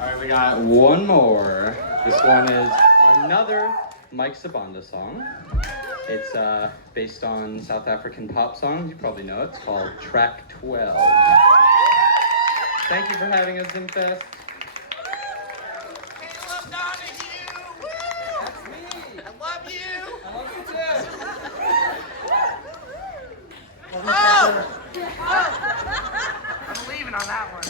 All right, we got one more. This one is another Mike Sibanda song. It's based on South African pop songs. You probably know it. It's called Track 12. Thank you for having us, Zimfest. Caleb Donahue! Woo! That's me! I love you! I love you too! Oh! I'm leaving on that one.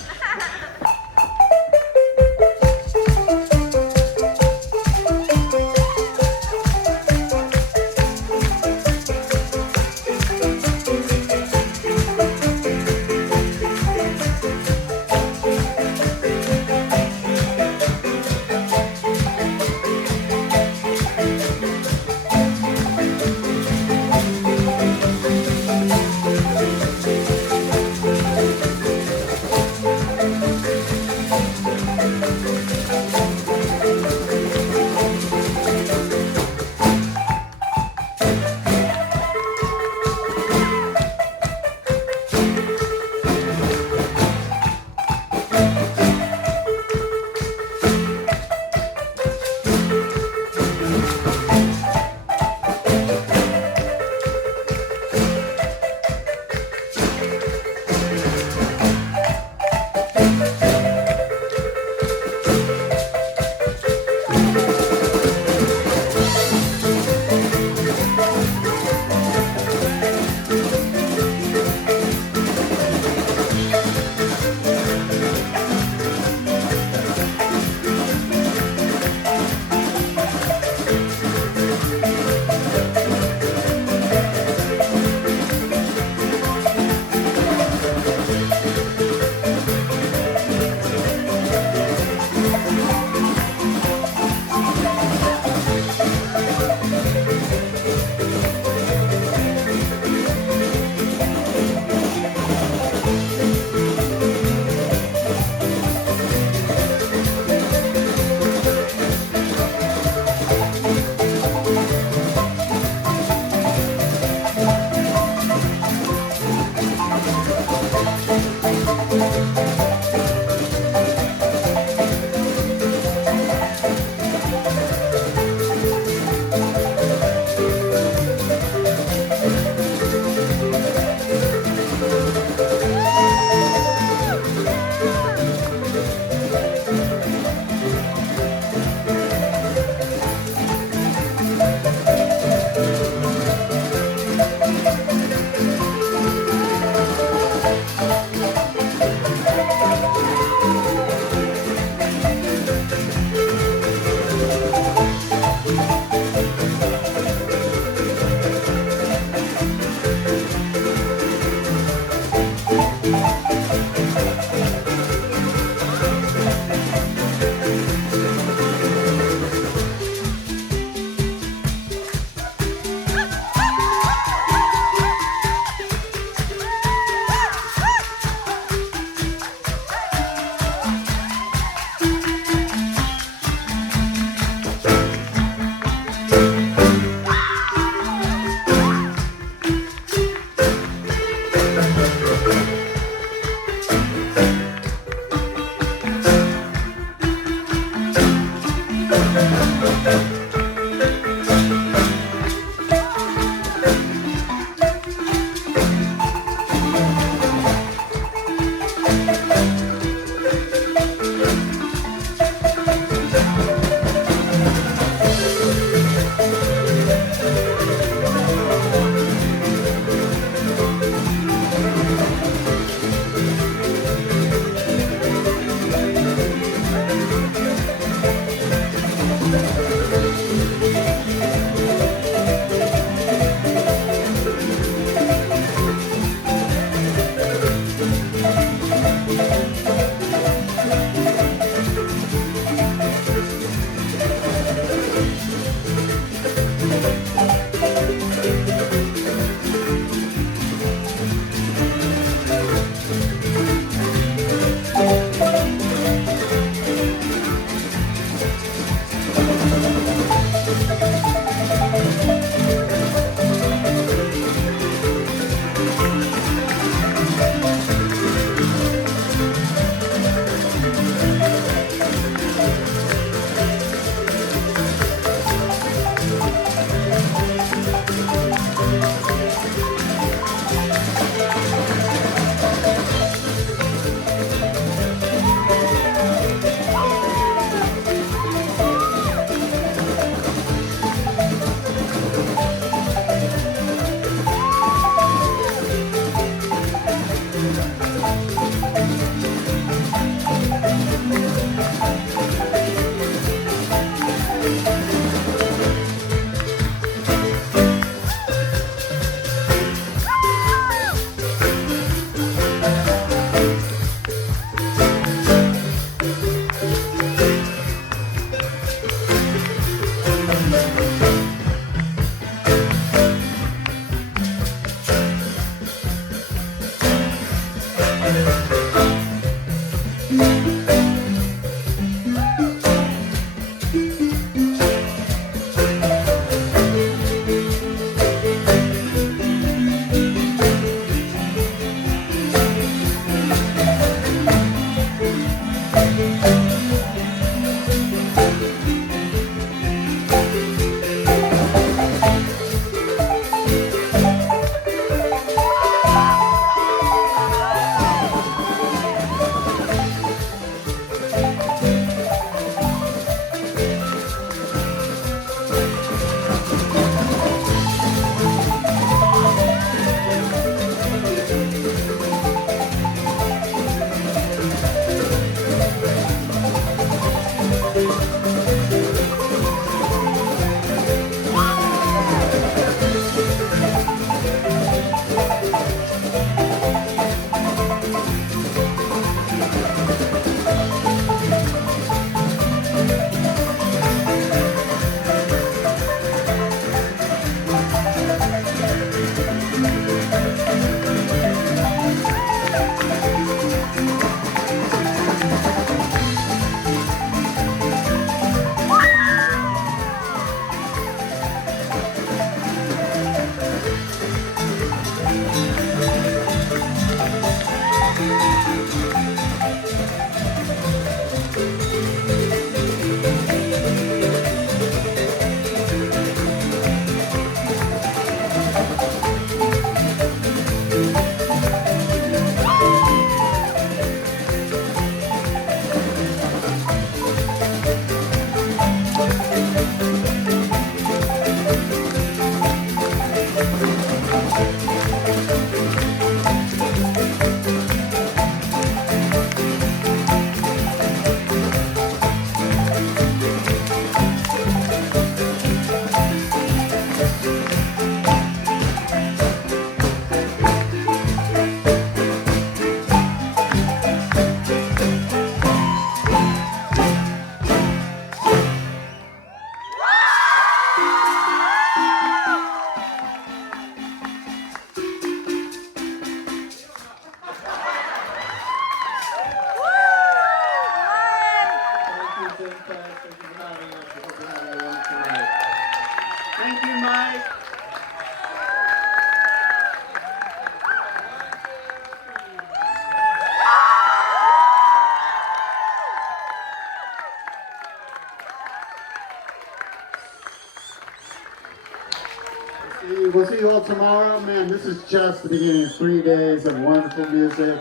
see you all tomorrow. Man, this is just the beginning of 3 days of wonderful music.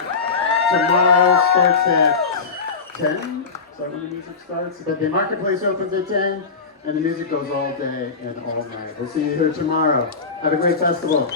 Tomorrow starts at 10. Is that when the music starts? But the marketplace opens at 10, and the music goes all day and all night. We'll see you here tomorrow. Have a great festival.